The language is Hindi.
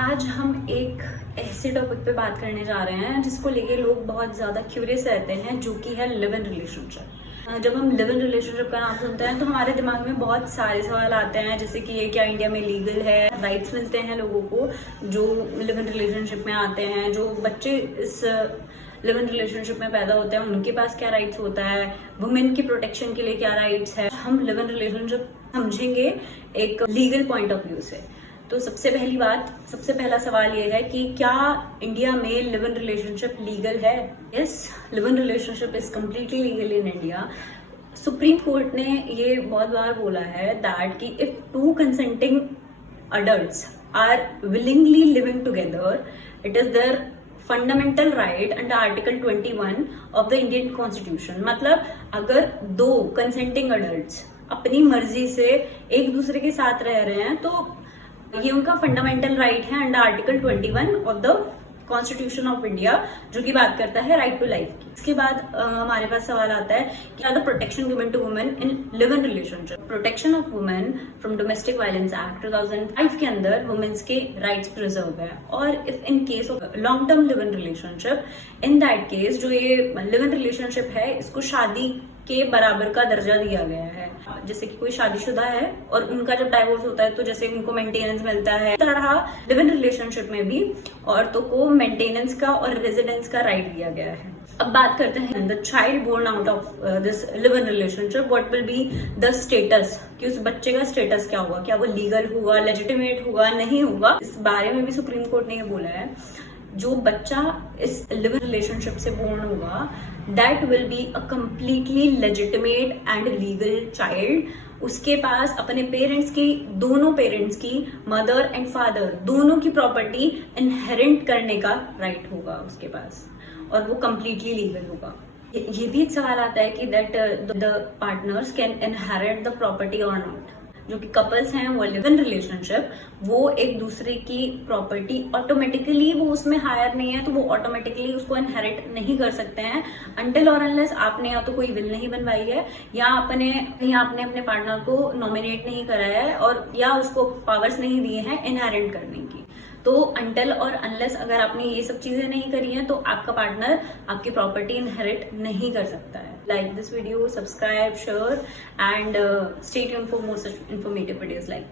आज हम एक ऐसे टॉपिक पे बात करने जा रहे हैं जिसको लेके लोग बहुत ज़्यादा क्यूरियस रहते हैं, जो कि है लिव इन रिलेशनशिप। जब हम लिव इन रिलेशनशिप का नाम सुनते हैं तो हमारे दिमाग में बहुत सारे सवाल आते हैं, जैसे कि ये क्या इंडिया में लीगल है, राइट्स मिलते हैं लोगों को जो लिव इन रिलेशनशिप में आते हैं, जो बच्चे इस लिव इन रिलेशनशिप में पैदा होते हैं उनके पास क्या राइट्स होता है, वुमेन की प्रोटेक्शन के लिए क्या राइट्स है। हम लिव इन रिलेशनशिप समझेंगे एक लीगल पॉइंट ऑफ व्यू से। तो सबसे पहला सवाल ये है कि क्या इंडिया में लिव इन रिलेशनशिप लीगल है? Yes, live in relationship is completely legal in India. Supreme court ने ये बहुत बार बोला है दैट कि if two consenting adults are willingly living together, it is their fundamental right under Article 21 of the Indian Constitution। मतलब अगर दो consenting adults अपनी मर्जी से एक दूसरे के साथ रह रहे हैं तो ये उनका फंडामेंटल राइट है under article 21 of the constitution of India, जो की बात करता है राइट टू लाइफ की। इसके बाद हमारे पास सवाल आता है कि are the protection given to women in live in relationship. Protection of women from domestic violence act 2005 के अंदर वुमेन्स के राइट्स प्रिजर्व है। और if in case of long term live in relationship, in that case जो ये लिव इन रिलेशनशिप है इसको शादी के बराबर का दर्जा दिया गया है। जैसे कि कोई शादीशुदा है और उनका जब डाइवोर्स होता है तो जैसे उनको मेंटेनेंस मिलता है, तरह लिव इन रिलेशनशिप में भी औरतों को मेंटेनेंस का और रेजिडेंस का राइट दिया गया है। अब बात करते हैं the child born out of this live in relationship, what will be the status, कि उस बच्चे का स्टेटस क्या होगा, क्या वो लीगल होगा, लेजिटिमेट होगा, नहीं होगा। इस बारे में भी सुप्रीम कोर्ट ने ये बोला है जो बच्चा इस लिव इन रिलेशनशिप से बोर्न होगा that will be a completely legitimate and legal child. उसके पास अपने पेरेंट्स की, दोनों पेरेंट्स की, मदर एंड फादर दोनों की प्रॉपर्टी इनहेरिट करने का राइट होगा उसके पास, और वो कम्प्लीटली लीगल होगा। ये भी एक सवाल आता है कि that the partners can inherit the property और नॉट। जो कि कपल्स हैं वो लिव इन रिलेशनशिप, वो एक दूसरे की प्रॉपर्टी ऑटोमेटिकली, वो उसमें हायर नहीं है तो वो ऑटोमेटिकली उसको इनहेरिट नहीं कर सकते हैं अनटिल और अनलेस आपने या तो कोई विल नहीं बनवाई है, या आपने अपने पार्टनर को नॉमिनेट नहीं कराया है, और या उसको पावर्स नहीं दिए हैं इनहेरिट करने की। तो अनटिल और अनलेस अगर आपने ये सब चीजें नहीं करी हैं तो आपका पार्टनर आपकी प्रॉपर्टी इनहेरिट नहीं कर सकता है। Like this video, subscribe, share and stay tuned for more such informative videos like this।